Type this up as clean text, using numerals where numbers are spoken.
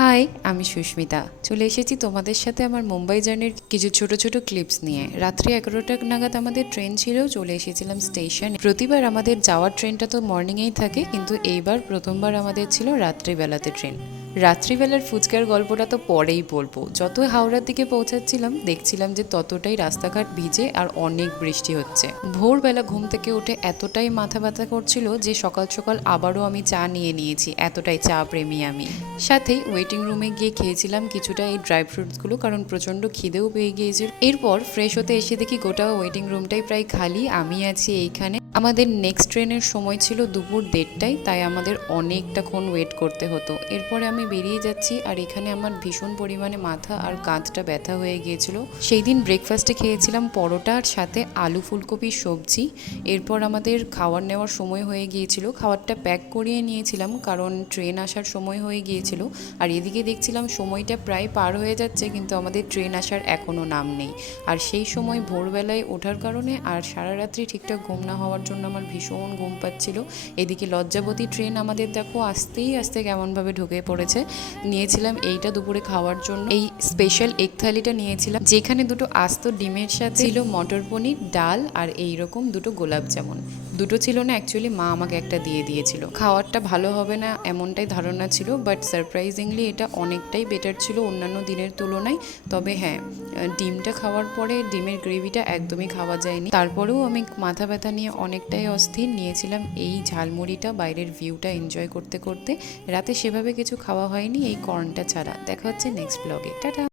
High, আমি সুস্মিতা। চলে এসেছি তোমাদের সাথে আমার মুম্বাই জার্নির কিছু ছোট ছোট ক্লিপস নিয়ে। রাত্রি 11টা নাগাদ আমাদের ট্রেন ছিল, চলে এসেছিলাম স্টেশন। প্রতিবার আমাদের যাওয়ার ট্রেনটা তো মর্নিংয়েই থাকে, কিন্তু এইবার প্রথমবার আমাদের ছিল রাত্রিবেলাতে ট্রেন। রাত্রিবেলার ফুচকার গল্পটা তো পরেই বলবো। যত হাওড়ার দিকে পৌঁছাচ্ছিলাম দেখছিলাম যে ততটাই রাস্তাঘাট ভিজে আর অনেক বৃষ্টি হচ্ছে। ভোরবেলা ঘুম থেকে উঠে এতটাই মাথা ব্যথা করছিল যে সকাল সকাল আবারও আমি চা নিয়ে নিয়েছি, এতটাই চা প্রেমী আমি। সাথেই ওয়েটিং রুমে গিয়ে খেয়েছিলাম কিছুটা এই ড্রাই ফ্রুটসগুলো, কারণ প্রচণ্ড খিদেও পেয়ে গিয়েছিল। এরপর ফ্রেশ হতে এসে দেখি গোটা ওয়েটিং রুমটাই প্রায় খালি, আমি আছি এইখানে। আমাদের নেক্সট ট্রেনের সময় ছিল দুপুর 1:30টায়, তাই আমাদের অনেকটাক্ষণ ওয়েট করতে হতো। এরপরে আমি বেরিয়ে যাচ্ছি, আর এখানে আমার ভীষণ পরিমাণে মাথা আর কাঁধটা ব্যথা হয়ে গিয়েছিল। সেই দিন ব্রেকফাস্টে খেয়েছিলাম পরোটা আর সাথে আলু ফুলকপির সবজি। এরপর আমাদের খাবার নেওয়ার সময় হয়ে গিয়েছিল, খাবারটা প্যাক করিয়ে নিয়েছিলাম কারণ ট্রেন আসার সময় হয়ে গিয়েছিল। আর এদিকে দেখছিলাম সময়টা প্রায় পার হয়ে যাচ্ছে, কিন্তু আমাদের ট্রেন আসার এখনও নাম নেই। আর সেই সময় ভোরবেলায় ওঠার কারণে আর সারা রাত্রি ঠিকঠাক ঘুম না হওয়ার জন্য আমার ভীষণ ঘুম পাচ্ছিল। এদিকে লজ্জাবতী ট্রেন আমাদের দেখো আস্তেই আস্তে কেমনভাবে ঢুকে পড়েছে। নিয়েছিলাম এইটা দুপুরে খাওয়ার জন্য, এই স্পেশাল এগ থালিটা নিয়েছিলাম, যেখানে দুটো আস্ত ডিমের সাথে ছিল মটর পনির, ডাল আর এইরকম দুটো গোলাপ জামুন। দুটো ছিল না, অ্যাকচুয়ালি মা আমাকে একটা দিয়ে দিয়েছিল। খাওয়ারটা ভালো হবে না এমনটাই ধারণা ছিল, বাট সারপ্রাইজিংলি এটা অনেকটাই বেটার ছিল অন্যান্য দিনের তুলনায়। তবে হ্যাঁ, ডিমটা খাওয়ার পরে ডিমের গ্রেভিটা একদমই খাওয়া যায়নি। তারপরেও আমি মাথা ব্যথা নিয়ে অনেকটাই অস্থির। নিয়েছিলাম এই ঝালমুড়িটা বাইরের ভিউটা এনজয় করতে করতে। রাতে সেভাবে কিছু খাওয়া হয়নি এই কর্নটা ছাড়া। দেখা হচ্ছে নেক্সট ব্লগে। টাটা।